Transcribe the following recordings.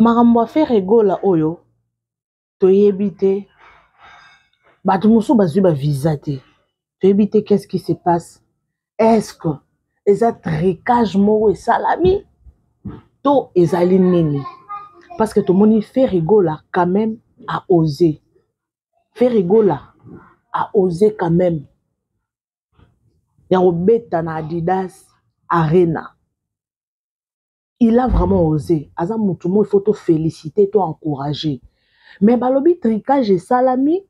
makambo affaire egola oyo toyebi te bato mosusu bazwi ba visa te toyebi te qu'est-ce qui se passe. Est-ce que eza tricage moko esalami to ezali nini? Parce que tomoni Ferregola quand même a osé. Ferregola a osé quand même. Ya robeta na Adidas Arena. Il a vraiment osé. Aza mutu mo il faut te féliciter, te encourager. Mais balobi tricage et salami,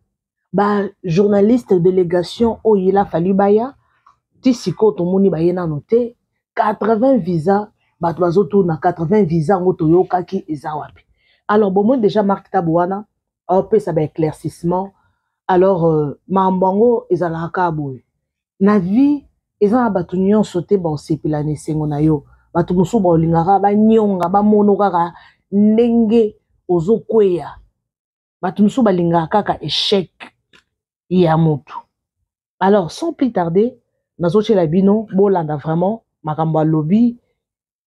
ba journaliste délégation o il a fallu baya ti siko to moni ba yena noté 80 visas ba toazo tourna 80 visas ngo toyoka ki eza wapi. Alors bon moi déjà Marc Tabouana a peu ça ba éclaircissement. Alors mambango ezalaka boy. Na vie eza ba tunyon sauté bon sepela ne sengo na yo. Bato musu ba olingaka ba nyonga ba mono kaka ndenge ozokweya. Bato musu ba lingaka kaka échec ya moto. Alors sans plus tarder, nazoche la bino bolanda vraiment makambo lobby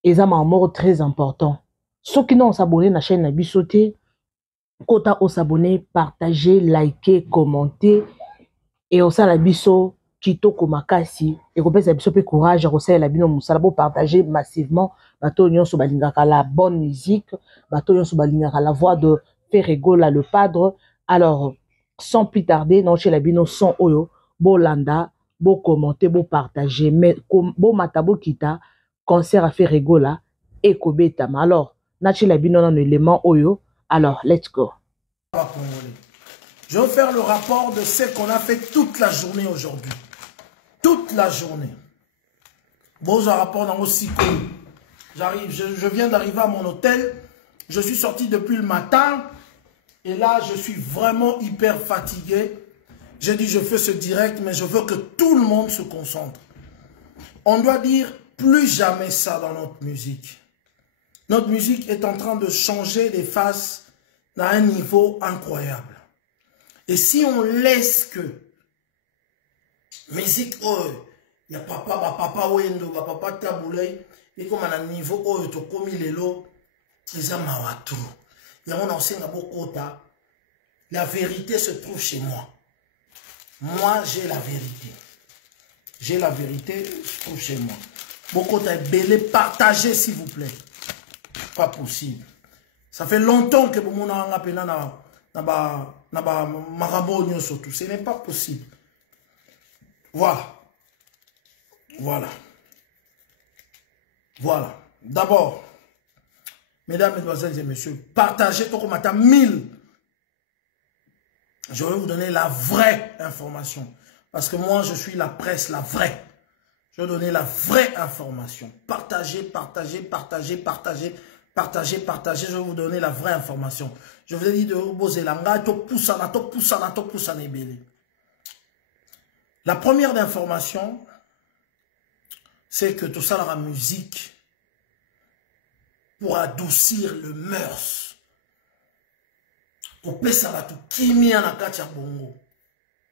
eza mort très important. Ceux qui n'ont s'abonné na chaîne na bisoté, kota o s'abonner, partager, liker, commenter et au la biso kitoko makasi et ko pesa biso pe courage ko la bino musala bo partager massivement bato nyonso balingaka la bonne musique, bato nyonso balingaka la voix de Ferregola le padre. Alors sans plus tarder, non chez la bino son oyo bolanda bo commenter, bo partager, mais bo matabo kita concert à Ferregola et kobetama. Alors nachi la bino non élément oyo. Alors let's go. Je vais faire le rapport de ce qu'on a fait toute la journée aujourd'hui. Toute la journée. Bon, je rapport dans aussi j'arrive, je viens d'arriver à mon hôtel. Je suis sorti depuis le matin. Et là, je suis vraiment hyper fatigué. J'ai dit, je fais ce direct, mais je veux que tout le monde se concentre. On doit dire plus jamais ça dans notre musique. Notre musique est en train de changer les faces à un niveau incroyable. Et si on laisse que musique, oh, il y a papa Wendo, papa Taboulay, et comme à un niveau, oh, tu as commis les lots, les amawatu. Il y a un ancien Abokota. La vérité se trouve chez moi. Moi, j'ai la vérité. J'ai la vérité, se trouve chez moi. Bokota est belé, partagez s'il vous plaît. Pas possible. Ça fait longtemps que vous m'avez appelé surtout. Ce n'est pas possible. Voilà. Voilà. Voilà. D'abord, mesdames, mesdemoiselles et messieurs, partagez tout comme à 1000. Je vais vous donner la vraie information. Parce que moi, je suis la presse, la vraie. Je vais donner la vraie information. Partagez, partagez, partagez, partagez. Partagez, partagez, je vais vous donner la vraie information. Je vous ai dit de reposer la main, la première information, c'est que tout ça, la musique, pour adoucir le mœurs, pour pesa la tout kimi na katia bongo.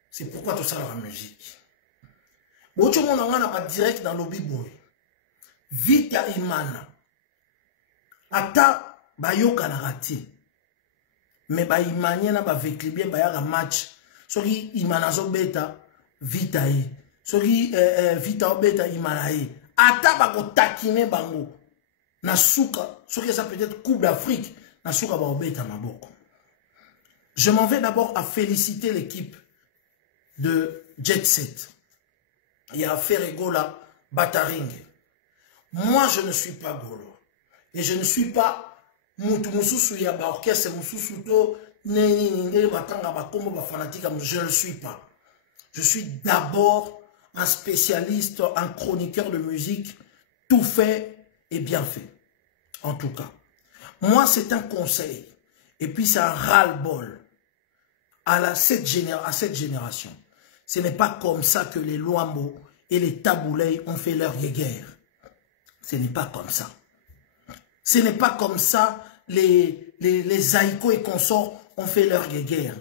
C'est pourquoi tout ça, la musique. Bon, tout le monde a pas direct dans lobby boy. Vite à Imana. Ata bayoka na rati mais ba imanye na ba veklibier ba ya match soki imanazo beta vita e soki vita beta imana e ata ba ko takine bango na suka soki ça peut être Coupe d'Afrique na suka ba beta maboko. Je m'en vais d'abord à féliciter l'équipe de Jet Set. Il y a Ferregola Bataring. Moi je ne suis pas Golo. Et je ne suis pas je ne le suis pas. Je suis d'abord un spécialiste, un chroniqueur de musique, tout fait et bien fait. En tout cas. Moi, c'est un conseil. Et puis, c'est un ras-le-bol à cette génération. Ce n'est pas comme ça que les Luambo et les Taboulay ont fait leur guerre. Ce n'est pas comme ça. Ce n'est pas comme ça les Aïko et consorts ont fait leur guerre.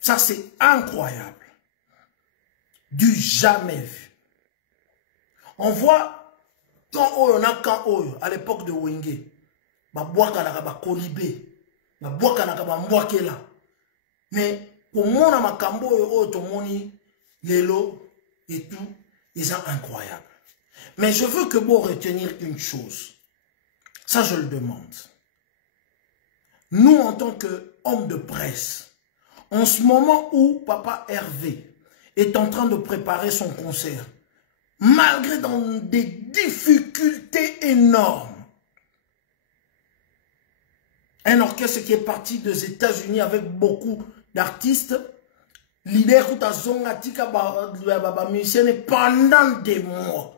Ça, c'est incroyable. Du jamais vu. On voit quand on a à l'époque de Wenge, babwaka na ba kolibé, babwaka na ba mbwakela. Mais pour mon makambo oyo tomoni lelo et tout, ils sont incroyables. Mais je veux que vous retenir une chose. Ça, je le demande. Nous, en tant qu'hommes de presse, en ce moment où Papa Hervé est en train de préparer son concert, malgré dans des difficultés énormes, un orchestre qui est parti des États-Unis avec beaucoup d'artistes, l'idée que tu as zongatika musicien pendant des mois.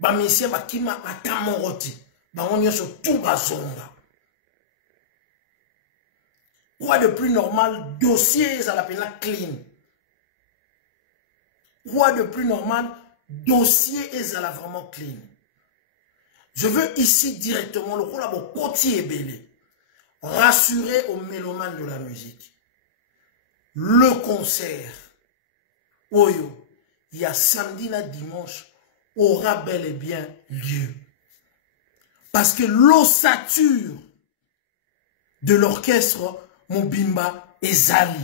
Ba musicien ba kima atamoroti, ba on sur tout bazonga. Quoi de plus normal, dossier à la peine clean. Quoi de plus normal, dossier est à la vraiment clean. Je veux ici directement le rôle à mon côté belé, rassurer aux mélomanes de la musique. Le concert, Oyo, il y a samedi et dimanche, aura bel et bien lieu. Parce que l'ossature de l'orchestre Mobimba Ezali.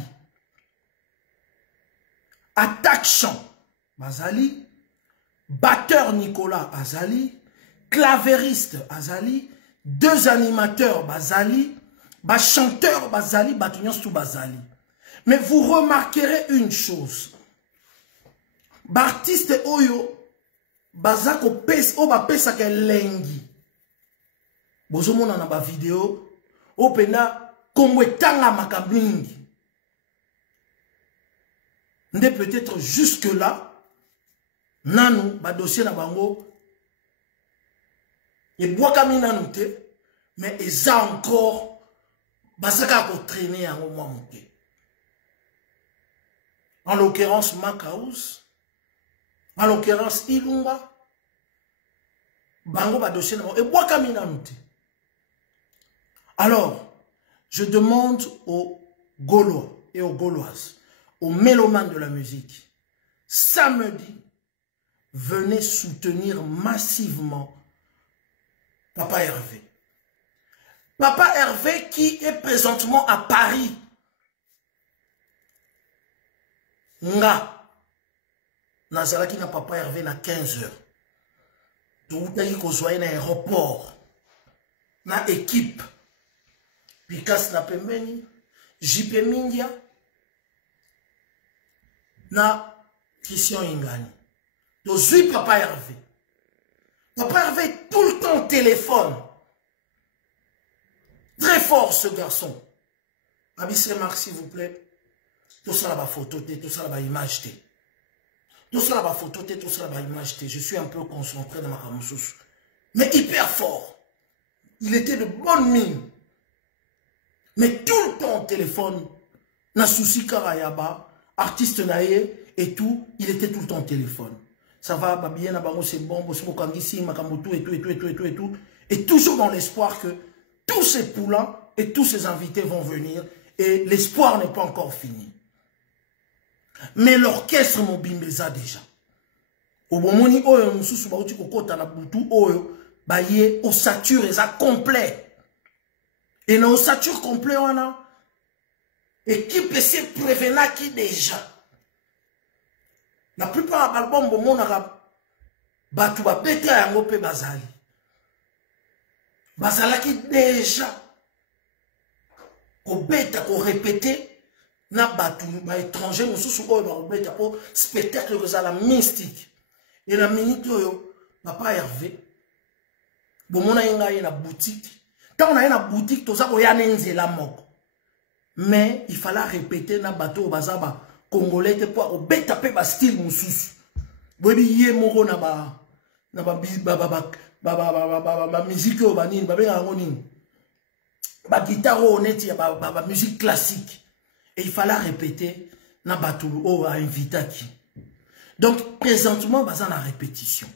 Attaque chant, Azali. Batteur Nicolas Azali. Clavériste Azali. Deux animateurs Bazali. Chanteur Bazali. Batunions tout Bazali. Mais vous remarquerez une chose. Artiste Oyo. Bazako pes o ba pesa ke lengi. Bozo mona na ba vidéo o pena comme tanga makabingi. Nde peut-être jusque là nanu ba dossier na bango e boaka minanu te mais eza encore bazaka ko traîner en moi monté. En l'occurrence Makaus. En l'occurrence, Ilunga, Bango Badoché, et Boakamina Mouté. Alors, je demande aux Gaulois et aux Gauloises, aux mélomanes de la musique, samedi, venez soutenir massivement Papa Hervé. Papa Hervé qui est présentement à Paris. Nga. Nazalaki na Papa Hervé na 15 heures. Tout est qu'on na aéroport. Na équipe. Pikas na pembeni. JP Mindia. Na Christian Ingani. Donc, suis Papa Hervé. Papa Hervé tout le temps au téléphone. Très fort ce garçon. Abissé Marc, s'il vous plaît. Tout ça là-bas photo, tout ça là-bas image. Tout ça là-bas photo, tout ça là-bas image. Je suis un peu concentré dans ma camouflage. Mais hyper fort. Il était de bonne mine. Mais tout le temps au téléphone. Na souci Karayaba, artiste naïe et tout, il était tout le temps au téléphone. Ça va, bien, c'est bon, et tout. Et toujours dans l'espoir que tous ces poulains et tous ces invités vont venir. Et l'espoir n'est pas encore fini. Mais l'orchestre Mobimbeza déjà. Au moment où on sous bauti kokota na butu oyo baye ossature eza complet. Et na ossature complet on a équipe se prévena qui déjà. La plupart des albums bon na batu ba pété yango pe bazali. Bazalaki déjà ko beta ko répéter na batu ba étranger mususu oyo ba beta pour spectacle que ça la mystique. Et la minute oyo Papa Hervé bon na yenga na boutique. Quand on a une boutique tout ça ko ya nenzela moko. Mais il fallait répéter na bateau bazaba congolais te pour beta pe ba style mususu. Bobi ye moko na ba musique o ba nini ba benga nini. Ba guitare honnête ya ba musique classique. Et il fallait répéter na bateau o a invité qui. Donc présentement baza na répétition.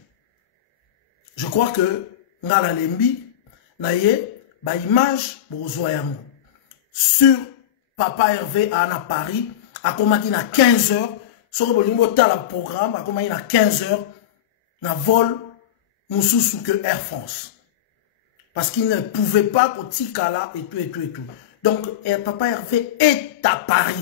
Je crois que ngala lembi na ye ba image bozwa yango sur Papa Hervé à Paris a commencé à 15 heures sur le programme a commencé à 15 heures na vol mususu que Air France. Parce qu'il ne pouvait pas Kotikala et tout, et tout, et tout. Donc, Papa Hervé est à Paris,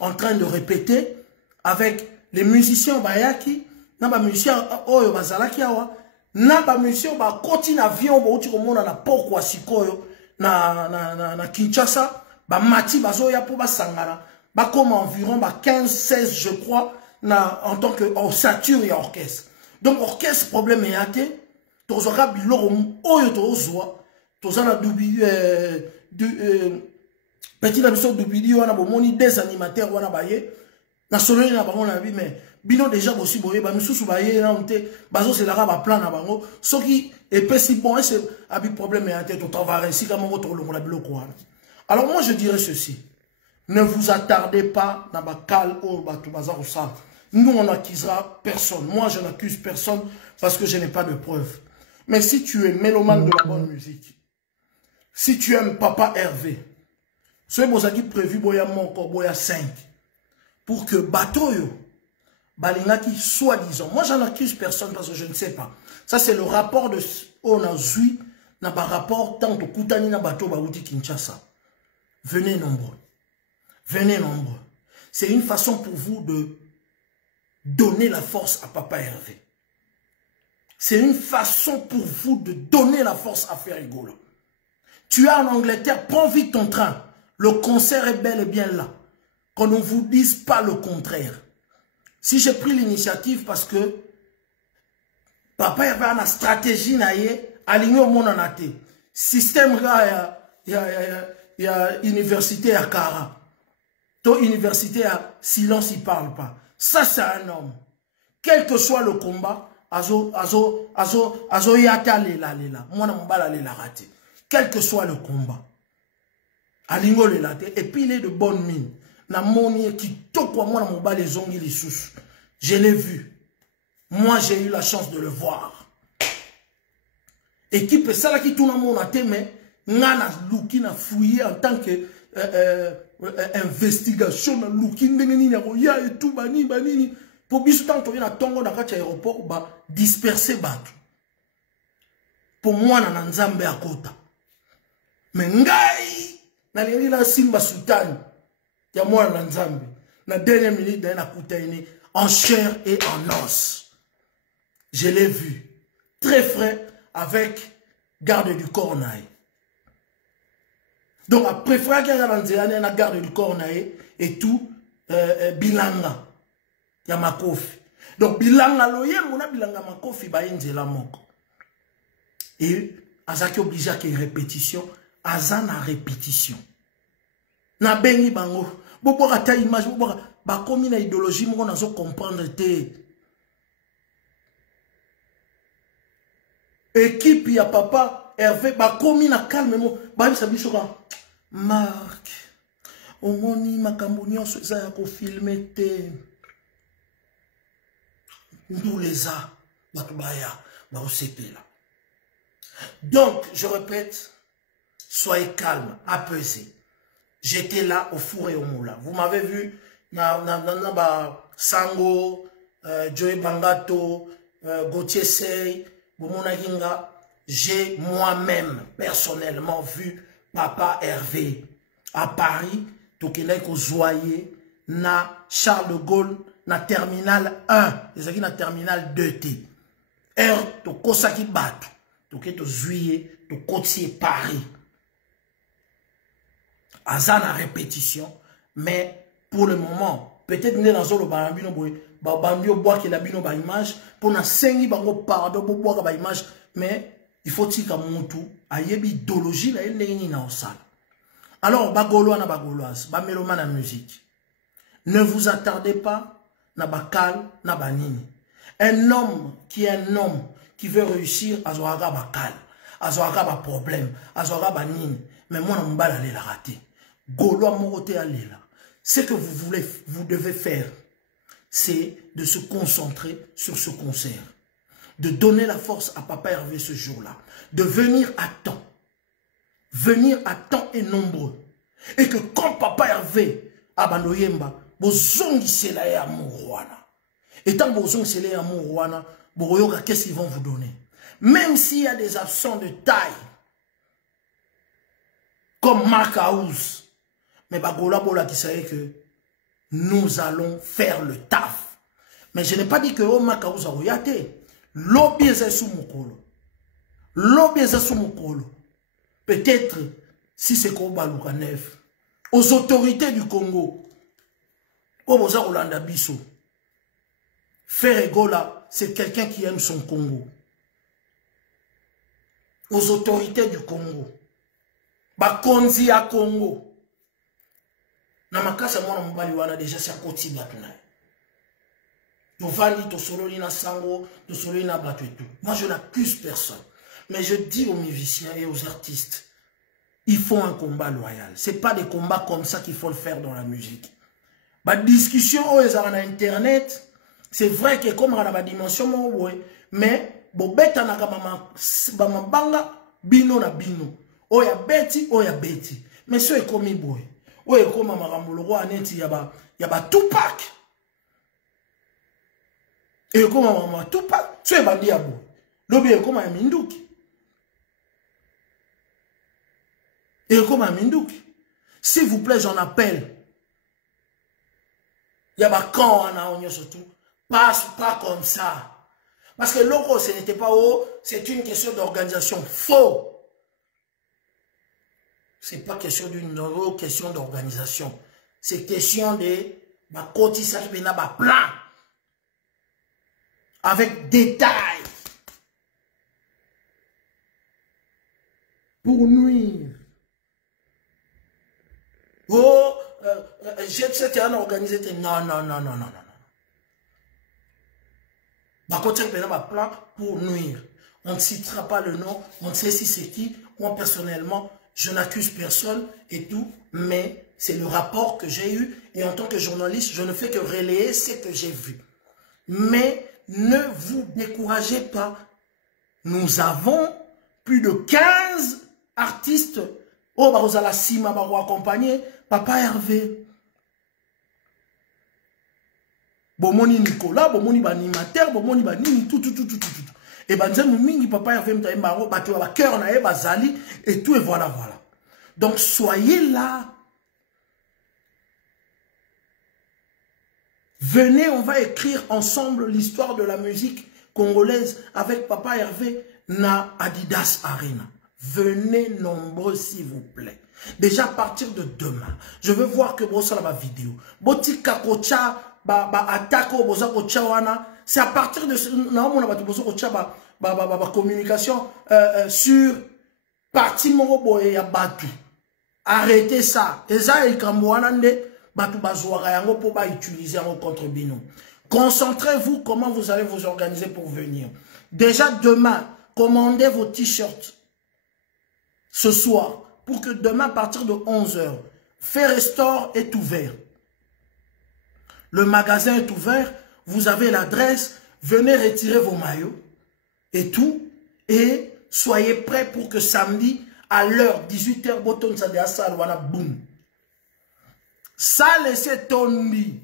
en train de répéter avec les musiciens Bayaki, les musiciens Oyo Bazalaki Awa, les musiciens Bakoti na avion, Bauti Komona na Pokwa Sikoyo, na Kinshasa, Mati Bazoya pour Basangara, comme environ 15-16, je crois, en tant que ossature et orchestre. Donc, orchestre, problème est athée. Tozora biloro oyo tozwa tozana dubi petit la biso dubi wana bomoni des animateurs wana baye na soloni na bango na bi mais bino déjà bosi boye ba misusu baye na onte bazo c'est la ba plan na bango soki epesi bon et c'est abi problème et athée to travailler ici comme votre longo la biloko wana. Alors moi je dirais ceci, ne vous attardez pas na ba kal o ba to bazaro ça. Nous on n'accusera personne, moi je n'accuse personne parce que je n'ai pas de preuves. Mais si tu es mélomane de la bonne musique, si tu aimes Papa Hervé, ce Bozaki prévu boya moko boya 5 pour que Batoyo Balingaki soi-disant. Moi j'en accuse personne parce que je ne sais pas. Ça c'est le rapport de Onazui n'a pas rapport tant que Koutani na Bato Baouti Kinshasa. Venez nombreux. Venez nombreux. C'est une façon pour vous de donner la force à Papa Hervé. C'est une façon pour vous de donner la force à Ferrigolo. Tu es en Angleterre, prends vite ton train. Le concert est bel et bien là. Qu'on ne vous dise pas le contraire. Si j'ai pris l'initiative parce que Papa avait une stratégie aligné au monde en athée. Système il y a université à Kara. Ton université à silence, il ne parle pas. Ça, c'est un homme. Quel que soit le combat, yata lela. Moi, na mbala lela raté. Quel que soit le combat. Alingo lela te. Et puis, il est de bonne mine. Na moni qui tokwa moi na mbala les ongi les sous. Je l'ai vu. Moi, j'ai eu la chance de le voir. Équipe, ça là qui tourne à mon athée, mais ngana louki na fouillé en tant que investigation na louki ndengeni na roya et tout bani. Pour biso tant que na tongo na kati aéroport ba disperser bato. Pour moi na nzambe akota. Mais ngai na lingi na simba sultan ya moi na nzambe. Na dernière minute na kutaini en chair et en os. Je l'ai vu très frais avec garde du corps naï. Donc après frère qui a na garde du corps naï et tout bilanga. Ya makofi. Donc bilanga loye mona bilanga makofi ba yenzela moko. Et azaki obligé à une répétition, azana répétition. Na bengi bango, bobo ta image, bobo ba komi na idéologie moko nazo comprendre te. Équipe ya Papa Hervé ba komi na calme mo, ba bisa bisoka Marc. Omoni makambo nyonso eza ya ko filmer te. Nous les a, donc, je répète, soyez calme, apaisés. J'étais là au four et au moulin. Vous m'avez vu, Sango, Joey Bangato, Gauthier Sey, Bomonaginga. J'ai moi-même, personnellement, vu Papa Hervé à Paris, Tokelek au Zoyer, na Charles de Gaulle, na terminal 1, les aki na terminal 2T. To kosaki batu, to juillet, to kotier Paris. Aza na répétition, mais pour le moment, peut-être nous dans le barabino boy, bambio bois qui la bino ba image, pour na sengi bango pardon bo bois ba image, mais il faut tika montu, ayebi idéologie la yendeni na osala. Alors bagolo na bagoloise, ba mélomane na musique. Ne vous attardez pas na bakal, na banini. Un homme qui est un homme qui veut réussir à zoaga bakal, à zoaga ba problème, à zoaga banini. Mais moi, na mbala la raté. Golo a moroté à l'ela. Ce que vous devez faire, c'est de se concentrer sur ce concert. De donner la force à Papa Hervé ce jour-là. De venir à temps. Venir à temps et nombreux. Et que quand Papa Hervé abanoyemba, bozongi sela ya mourouana. Et tant bozongi sela ya mourouana, qu'est-ce qu'ils vont vous donner? Même s'il y a des absents de taille, comme Mark House. Mais Bagola Bola qui savait que nous allons faire le taf. Mais je n'ai pas dit que Mark House a regardé. Lobby est sous mon colo. Lobby est sous mon colo. Peut-être si c'est Koba Lukanev. Aux autorités du Congo. Oboza Rolanda Bisso. Ferregola, c'est quelqu'un qui aime son Congo. Aux autorités du Congo. Bakonzi à Congo. Namakasa mwana mbali wana déjà c'est à côté batuna. Tovali to sololi na sango, to sololi na batu et tout. Moi je n'accuse personne, mais je dis aux musiciens et aux artistes, il faut un combat loyal. C'est pas des combats comme ça qu'il faut le faire dans la musique. Ba discussion oh ezara na internet, c'est vrai que comme on a la dimension mais bobeta na kama banga bino na bino. Oya beti, oya beti. Mais ce est comme boy. Oya comme maramboloro aneti yaba Tupac. Et comme maman Tupac, ce est bandi abo. Lobi comme un Minduki. Et comme un Minduki. S'il vous plaît, j'en appelle. Yaba quand on a on surtout. Passe pas comme ça. Parce que loco, ce n'était pas haut, c'est une question d'organisation. Faux. C'est pas question d'une question d'organisation. C'est question de ma cotisation qui n'a pas plan. Avec détail. Pour nuire. Oh, j'ai cette année organisé. Non, non, non, non, non, non. Ma cotisation n'a pas plan pour nuire. On ne citera pas le nom, on ne sait si c'est qui. Moi, personnellement, je n'accuse personne et tout, mais c'est le rapport que j'ai eu et en tant que journaliste, je ne fais que relayer ce que j'ai vu. Mais ne vous découragez pas. Nous avons plus de 15 artistes. Oh, bah, vous allez Sima, bah, vous accompagner Papa Hervé. Bomoni Nicolas, bomoni animateur, bomoni nini, tout. Et ben, mingi Papa Hervé m'taïmbaro, bah, tu as cœur naé, bah, zali, et tout, et voilà. Donc, soyez là. Venez, on va écrire ensemble l'histoire de la musique congolaise avec Papa Hervé na Adidas Arena. Venez nombreux, s'il vous plaît. Déjà, à partir de demain, je veux voir que vous avez la vidéo. Botika kocha, atako, boza kocha wana. C'est à partir de ce, non, on a boza kocha, communication, sur parti moro ya batu. Arrêtez ça. Et ça, il kamouanande, batu bazouara yango pour utiliser en contre bino. Concentrez-vous comment vous allez vous organiser pour venir. Déjà demain, commandez vos t-shirts. Ce soir, pour que demain, à partir de 11 h, Ferrestore est ouvert. Le magasin est ouvert. Vous avez l'adresse. Venez retirer vos maillots et tout. Et soyez prêts pour que samedi, à l'heure, 18 h, boton ça de salle, voilà, boum. Ça laissez tomber.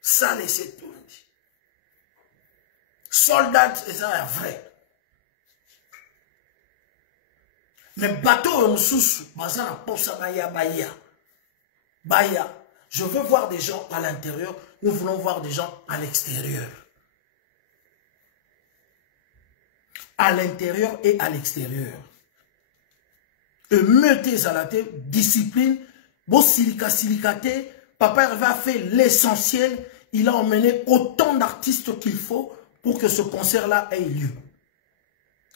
Ça laissez tomber. Soldats, et ça est vrai. Mais bateau, on sous, Baya. Je veux voir des gens à l'intérieur, nous voulons voir des gens à l'extérieur. À l'intérieur et à l'extérieur. Meutez à la tête, discipline, beau silicate, Papa Hervé a fait l'essentiel, il a emmené autant d'artistes qu'il faut pour que ce concert-là ait lieu.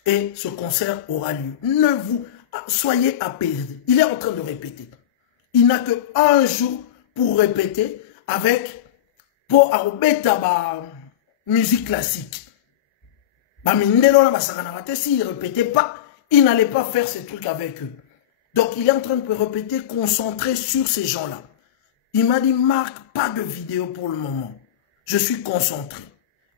Et ce concert aura lieu. Ne vous soyez apaisés. Il est en train de répéter. Il n'a qu'un jour pour répéter avec pour arobeta musique classique. S'il ne répétait pas, il n'allait pas faire ces trucs avec eux. Donc il est en train de répéter, concentré sur ces gens-là. Il m'a dit, Marc, pas de vidéo pour le moment. Je suis concentré.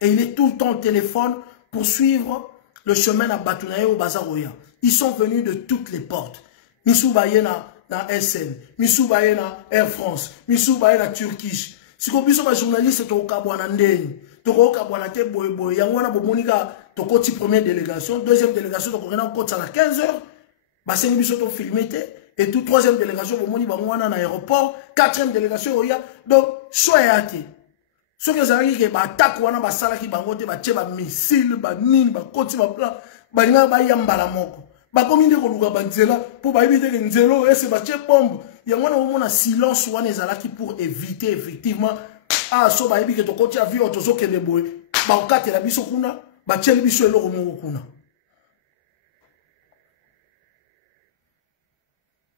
Et il est tout le temps au téléphone pour suivre le chemin à Batounaye au Bazaroya. Ils sont venus de toutes les portes. Missou Baye na SN, Missou Baye na Air France, Missou Baye na Turkish. Si vous avez un journaliste, c'est au Kabouanandeni. toko kabwanate boy yangwana bomonika toko ti première délégation, deuxième délégation toko rena côte à 15 heures. Basengi biso to filmé et tout troisième délégation bomoni bangwana na aéroport, quatrième délégation oya. Donc choix yati. Ce que ça veut dire que ba attaque wana ba sala ki bango te ba tie ba missile ba nini ba koti ba plan ba linga ba yambala moko. Ba komi ndeko luka ba nzela pour ba éviter que nzelo ese ba tie bombe. Yangwana omona silence wana ezalaki pour éviter effectivement so ba yebi ke to koti avion to zo kende boy ba okatela biso kuna ba tie biso eloko moko kuna.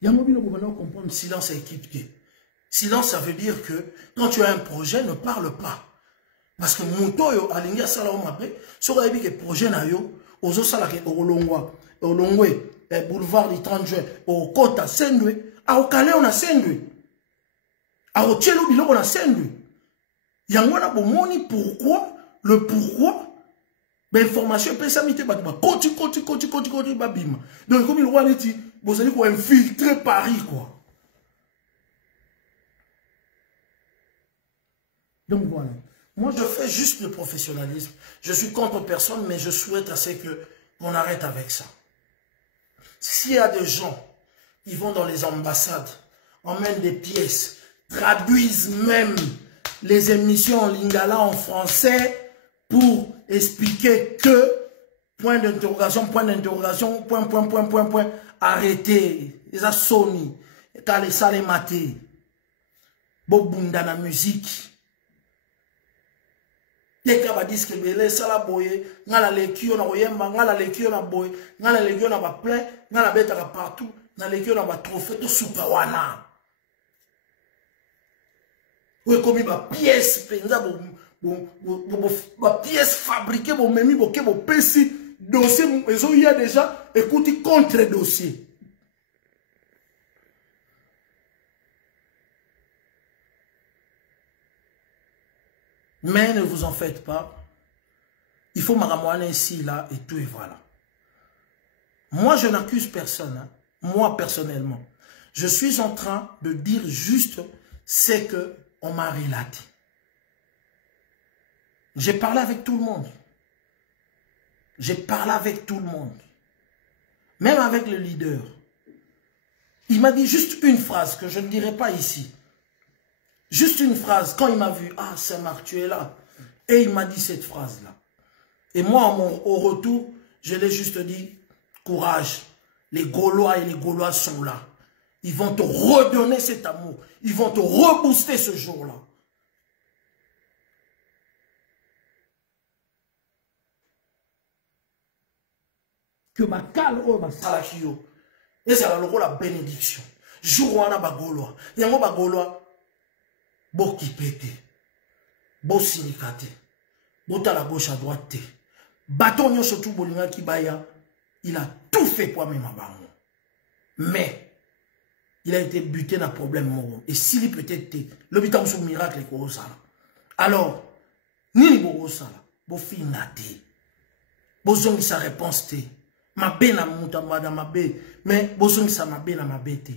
Yango bino bobana comprendre silence à équipe. Silence, ça veut dire que quand tu as un projet, ne parle pas. Parce que mon toyo, alinga sala o mabe, so ga que projet na yo, ozo sala ke olongwe, boulevard du 30 juin, au Kota Sendwe, a au Calais on a Sendwe. A au Tchelo biloko on a Sendwe. Yango na bomoni pourquoi, le pourquoi, ben information peut s'amiter ba koti babima. Donc comme il roi dit, vous allez quoi infiltrer Paris quoi. Donc voilà. Moi, je fais juste le professionnalisme. Je suis contre personne, mais je souhaite assez qu'on arrête avec ça. S'il y a des gens qui vont dans les ambassades, emmènent des pièces, traduisent même les émissions en lingala en français pour expliquer que, point d'interrogation, point, arrêtez. Les Sony, les salles maté, Bobunda la musique. Les gars va dire que belé sala boye, ngala lekio na oyemba, ngala lekio na boye, ngala lekio na ba plein, ngala beta ka partout, ngala lekio na ba trophée to sukawana. Oui comme ba pièce penza ba pièce fabriquée bo memi bo ke bo pesi dossier ils y a déjà écoutez contre dossier. Mais ne vous en faites pas. Il faut m'aramouaner ici, là, et tout, et voilà. Moi, je n'accuse personne. Hein. Moi, personnellement. Je suis en train de dire juste ce qu'on m'a relaté. J'ai parlé avec tout le monde. J'ai parlé avec tout le monde. Même avec le leader. Il m'a dit juste une phrase que je ne dirai pas ici. Juste une phrase, quand il m'a vu, ah, Saint-Marc, tu es là. Et il m'a dit cette phrase-là. Et moi, au retour, je l'ai juste dit, courage. Les Gaulois et les Gauloises sont là. Ils vont te redonner cet amour. Ils vont te rebooster ce jour-là. Que ma cale, oh, ma salakio. Et c'est la bénédiction. Jour où on a ba Gaulois. Il y a un ba Gaulois. Bo qui pété, bo sinikate, bo ta la gauche à droite. Bâton surtout bolinga qui baya, il a tout fait pour même bango. Mais il a été buté dans problème moro. Et s'il peut-être le bitam sous miracle et ko sala. Alors, ni bo sala, bo finate. Bo zongi sa réponse te. Ma be na muta madame ma be, mais bo zongi sa ma be na ma bete.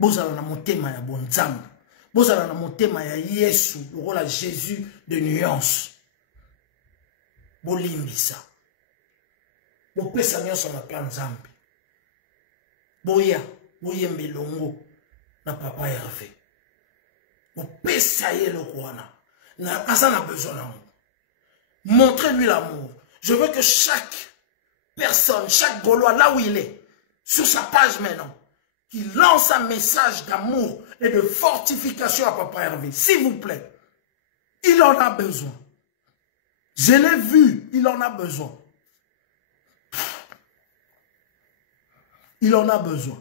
Bo sala na motema ya bonzambe. Vous avez un motema ya Yesu, le rôle à Jésus de nuance. Vous limbisa. Vous pesa sur la plan Zambi. Boya, vous yembe longo, na papa Hervé. Vous pesa le kwana. Azan a besoin d'amour. Montrez-lui l'amour. Je veux que chaque personne, chaque Gaulois, là où il est, sur sa page maintenant, qu'il lance un message d'amour et de fortification à Papa Hervé. S'il vous plaît. Il en a besoin. Je l'ai vu. Il en a besoin. Il en a besoin.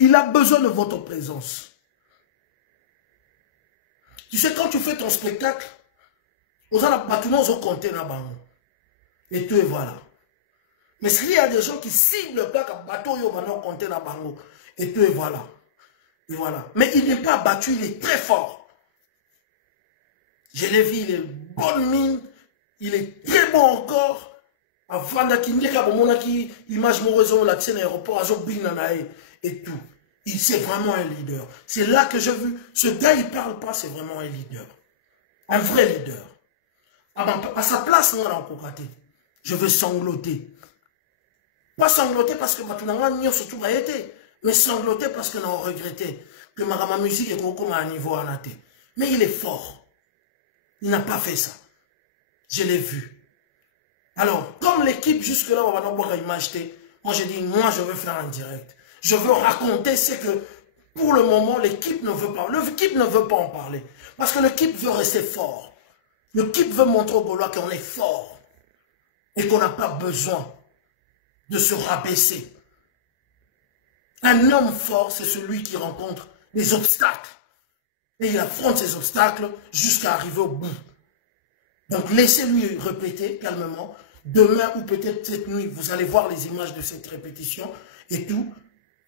Il a besoin de votre présence. Tu sais, quand tu fais ton spectacle, on a pas compté là-bas. Et tout, et voilà. Mais s'il y a des gens qui ciblent le bac à bateau, ils vont compter là-bas. Et tout, et voilà. Et voilà. Mais il n'est pas battu, il est très fort. Je l'ai vu, il est bonne mine, il est très bon encore. Avant d'qu'il image mauvaise l'accès à l'aéroport, et tout. C'est vraiment un leader. C'est là que j'ai vu. Ce gars, il ne parle pas, c'est vraiment un leader. Un vrai leader. À sa place, je veux sangloter. Pas sangloter parce que surtout mais sangloter parce que nous avons regretté que ma musique est comme à un niveau anaté. Mais il est fort. Il n'a pas fait ça. Je l'ai vu. Alors, comme l'équipe jusque-là, on va pas m'acheter. Moi, j'ai dit, moi, je veux faire un direct. Je veux raconter ce que, pour le moment, l'équipe ne veut pas. L'équipe ne veut pas en parler. Parce que l'équipe veut rester fort. L'équipe veut montrer aux Gaulois qu'on est fort. Et qu'on n'a pas besoin de se rabaisser. Un homme fort, c'est celui qui rencontre les obstacles. Et il affronte ces obstacles jusqu'à arriver au bout. Donc, laissez-lui répéter calmement. Demain ou peut-être cette nuit, vous allez voir les images de cette répétition et tout.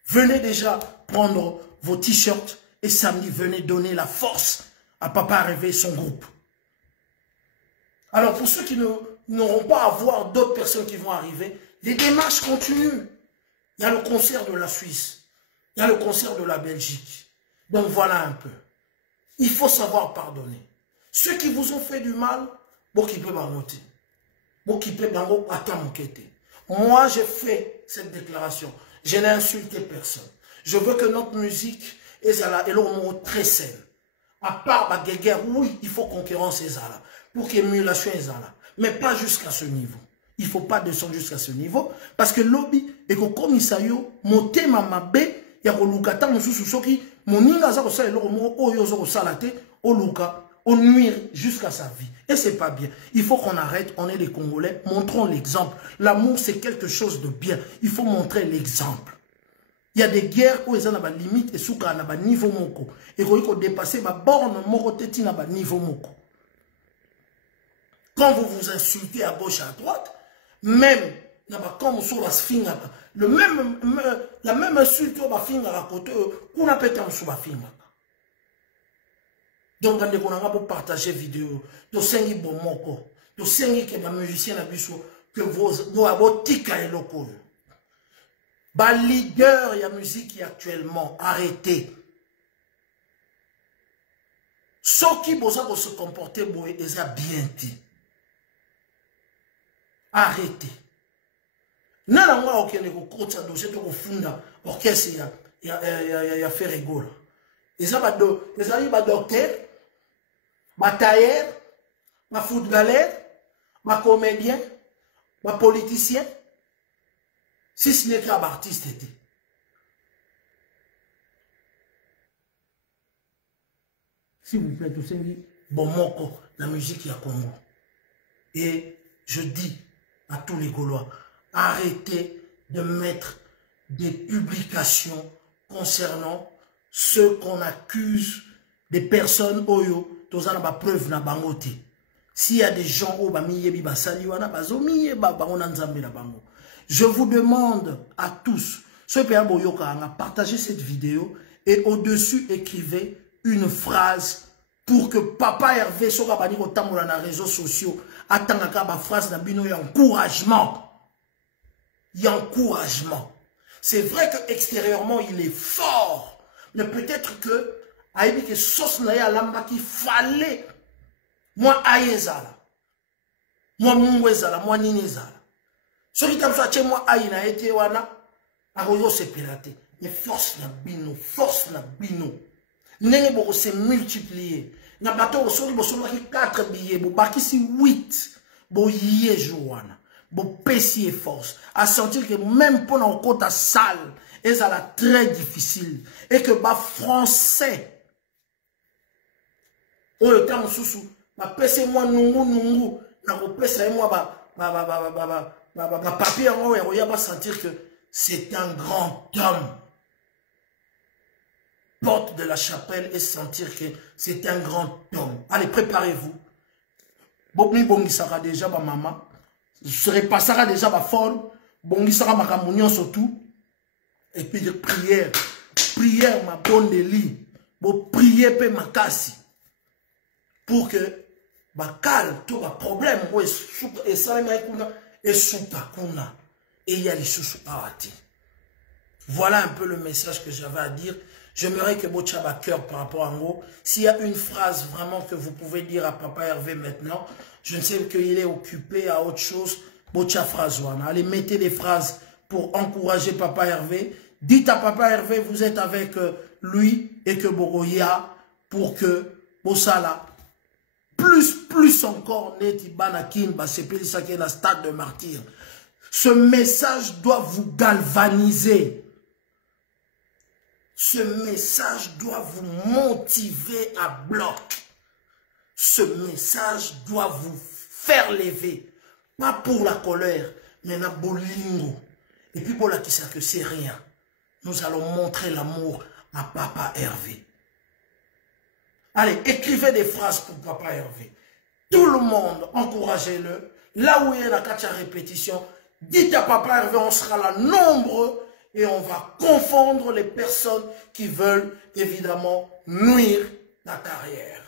Venez déjà prendre vos t-shirts et samedi, venez donner la force à Papa Hervé et son groupe. Alors, pour ceux qui n'auront pas à voir d'autres personnes qui vont arriver, les démarches continuent. Il y a le concert de la Suisse. Il y a le concert de la Belgique. Donc, voilà un peu. Il faut savoir pardonner. Ceux qui vous ont fait du mal, bon, qui peut m'arrêter. Moi, j'ai fait cette déclaration. Je n'ai insulté personne. Je veux que notre musique est très saine. À part la guerre, oui, il faut concurrence pour qu'il y ait émulation. Mais pas jusqu'à ce niveau. Il ne faut pas descendre jusqu'à ce niveau. Parce que lobby, et que comme il s'agit, monter ma mabé, il y a un on nuire jusqu'à sa vie. Et c'est pas bien. Il faut qu'on arrête, on est des Congolais, montrons l'exemple. L'amour, c'est quelque chose de bien. Il faut montrer l'exemple. Il y a des guerres où ils ont des limites et sous un niveau moko. Et quand il faut dépasser ma borne, mon niveau moko. Quand vous vous insultez à gauche et à droite, même comme sur la sfinga, la même insulte sur la finga à côté, qu'on a pété sur la finga. Donc, quand on a partager vidéo, de sengi bomoko, de sengi que les musiciens n'abusent que vos abotika et locaux. Ba leader y a musique qui actuellement arrêté. Ceux qui besoin de se comporter boy, ils a bien dit. Arrêtez. Nana moi ok ne ko kotsa dossier to ko funda orchestre ya faire rigolo. Ils a ba docteur, ma tailleur, ma footballeur, ma comédien, ma politicien, si ce n'est qu'un artiste était. S'il vous plaît, tout ça, bon moko, la musique y a Congo. Et je dis à tous les Gaulois, arrêtez de mettre des publications concernant ceux qu'on accuse des personnes oyo. S'il y a des gens je vous demande à tous, partagez cette vidéo et au-dessus écrivez une phrase pour que Papa Hervé soit dans les réseaux sociaux. Attendez la phrase il y a encouragement. Il y a encouragement. C'est vrai qu'extérieurement il est fort, mais peut-être que il dit que sauce na ya lamba qu'il fallait moi aïezala moi mungwezala moi ninezala ce qui t'a fait moi aïna été wana aroyo se pirater mais force na bino nenge boko se multiplier na bateau sori bo soma ki 4 billets bo bakisi 8 bo yé joana bo pesi force à sentir que même pour nos côtes à salle et ça la très difficile et que ba français oh le temps sous ma pèse moi nungu na repèse moi papier en haut et va sentir que c'est un grand homme. Porte de la chapelle et sentir que c'est un grand homme. Allez, préparez-vous. Bobni bongi sera déjà ma maman. Je repassera déjà ma forme. Bongi sera ma communion surtout. Et puis de prière ma bonne lit. Bon prier pe ma cassi. Pour que bakal tout un problème et ça et soupakuna et il y a les sous-parati. Voilà un peu le message que j'avais à dire. J'aimerais que vous ayez à cœur par rapport à moi. S'il y a une phrase vraiment que vous pouvez dire à Papa Hervé maintenant, Je ne sais qu'il est occupé à autre chose. Bocha phrase wana. Allez, mettez des phrases pour encourager Papa Hervé. Dites à Papa Hervé, vous êtes avec lui et que Boroya pour que Bossala, plus encore, Neti Banakin, c'est ça qui est la stade de martyr. Ce message doit vous galvaniser. Ce message doit vous motiver à bloc. Ce message doit vous faire lever. Pas pour la colère, mais la bolingo. Et puis pour la qui sait que c'est rien. Nous allons montrer l'amour à Papa Hervé. Allez, écrivez des phrases pour Papa Hervé. Tout le monde, encouragez-le. Là où il y a la 4 répétition, dites à Papa Hervé, on sera là nombreux et on va confondre les personnes qui veulent évidemment nuire la carrière.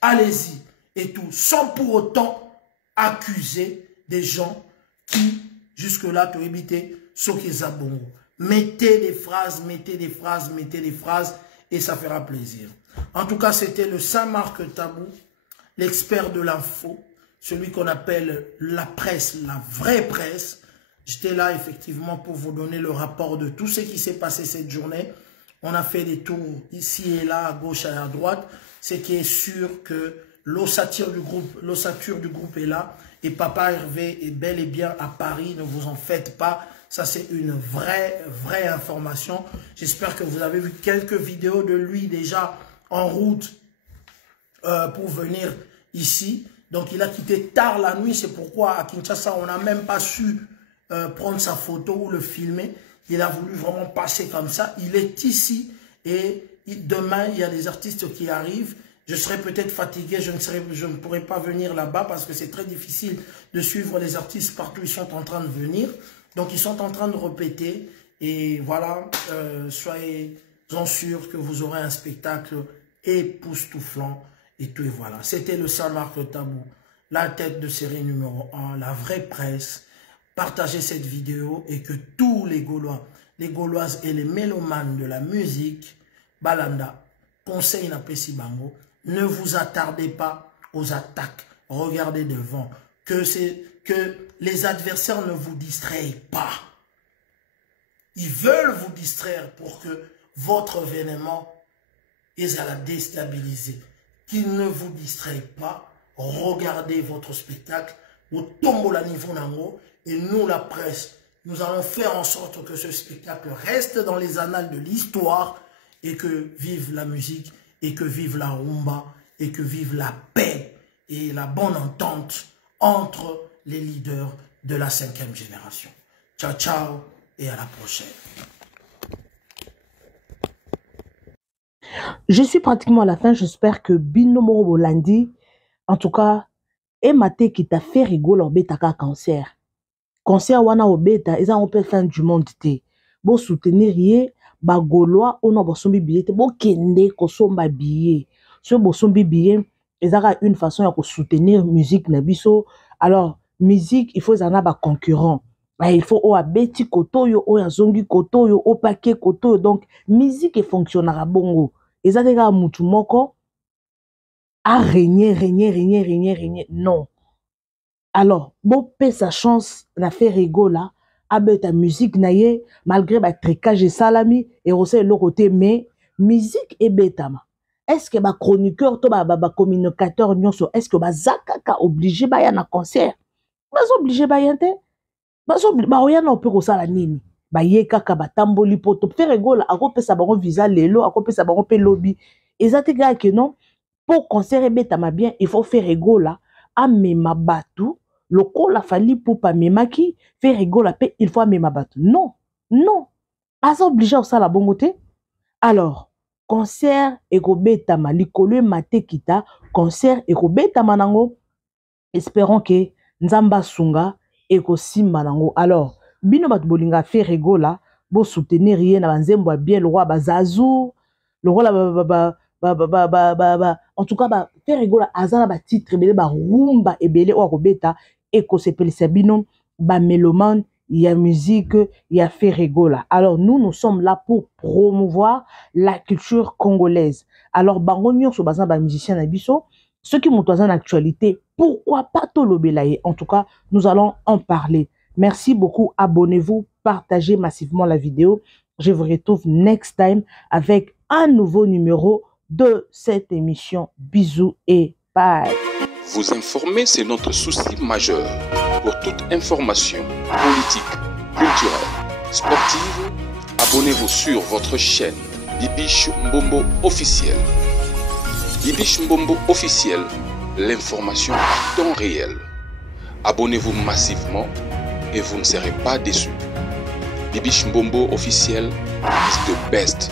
Allez-y et tout, sans pour autant accuser des gens qui, jusque-là, t'ont évité ce qu'ils ont. Mettez des phrases, mettez des phrases, mettez des phrases et ça fera plaisir. En tout cas, c'était le Saint-Marc Tabou, l'expert de l'info, celui qu'on appelle la presse, la vraie presse. J'étais là effectivement pour vous donner le rapport de tout ce qui s'est passé cette journée. On a fait des tours ici et là, à gauche et à droite. Ce qui est sûr que l'ossature du groupe est là. Et Papa Hervé est bel et bien à Paris, ne vous en faites pas. Ça, c'est une vraie information. J'espère que vous avez vu quelques vidéos de lui déjà en route pour venir ici. Donc, il a quitté tard la nuit. C'est pourquoi à Kinshasa, on n'a même pas su prendre sa photo ou le filmer. Il a voulu vraiment passer comme ça. Il est ici et demain, il y a des artistes qui arrivent. Je serai peut-être fatigué, je ne pourrai pas venir là-bas parce que c'est très difficile de suivre les artistes partout. Ils sont en train de venir. Donc, ils sont en train de répéter. Et voilà, soyez-en sûrs que vous aurez un spectacle époustouflant. Et tout, et voilà. C'était le Saint-Marc Tabou, la tête de série numéro 1, la vraie presse. Partagez cette vidéo et que tous les Gaulois, les Gauloises et les mélomanes de la musique, Balanda, conseil na pesi bango, ne vous attardez pas aux attaques. Regardez devant. Que les adversaires ne vous distraient pas. Ils veulent vous distraire pour que votre événement est à la déstabiliser. Qu'ils ne vous distraient pas. Regardez votre spectacle. Au tombeau la niveau nango. Et nous, la presse, nous allons faire en sorte que ce spectacle reste dans les annales de l'histoire et que vive la musique et que vive la rumba et que vive la paix et la bonne entente entre les leaders de la 5e génération. Ciao, ciao et à la prochaine. Je suis pratiquement à la fin. J'espère que Bino Moro Bolandi, en tout cas, et Maté qui t'a fait rigoler en bêta cancer. Concert wana obeta, ils ont fait fin du monde té. Bo soutenir yé, ba Gaulois, on a sombi billet, bo kende ko somba billet. Ce bo sombi billet, ils ont une façon de soutenir musique nabiso. Alors, musique, il faut zana ba concurrent. Il faut o abeti koto yo, o yazongi koto yo, o paquet koto yo. Donc, musique et fonctionnera bongo. Ils ont déjà mutu moko a régner. Non. Alors, bon, paie sa chance, la fait rigola, avec ta musique naie, malgré ma tricage et salami, et aussi le côté, mais musique et bêtama. Est-ce que ma chroniqueur, ma communicateur, est-ce que ma zakaka obligé ba ya na concert? Ba obligé ba yante? Ba oya na opeko sala nini? Ba ye kaka ba tamboli poto, faire rigola, a ko pesa bango visa lelo, a ko pesa bango pe lobby. Ezate ga que non, pour concert et bêtama bien, il faut faire rigola. Amema batu, loko la fali pour pas memaki, faire rigola paix, il faut amema batu. Non, non. Asa obligé au sala bongote. Alors, concert et betama, likolo mate kita, concert et betama nango. Espérons que Nzamba Sunga et ko simba nango. Alors, bino bat bolinga faire rigola, bo soutenir rien na banzembo bien le roi bazazu, le roi la en tout cas faire rigoler azala ba titre belé ba rumba et belé o kobeta et ko sepeli sabino ba mélomane il y a musique il y a fait rigoler. Alors nous sommes là pour promouvoir la culture congolaise. Alors bango nyonso baza ba musicien na biso ceux qui montent en actualité Pourquoi pas Tolobelaye? En tout cas, nous allons en parler. Merci beaucoup. Abonnez-vous, partagez massivement la vidéo. Je vous retrouve next time avec un nouveau numéro de cette émission. Bisous et bye. Vous informer, c'est notre souci majeur. Pour toute information politique, culturelle, sportive, abonnez-vous sur votre chaîne Bibiche Mbombo officiel. Bibiche Mbombo officiel, l'information en temps réel. Abonnez-vous massivement et vous ne serez pas déçus. Bibiche Mbombo officiel is the best.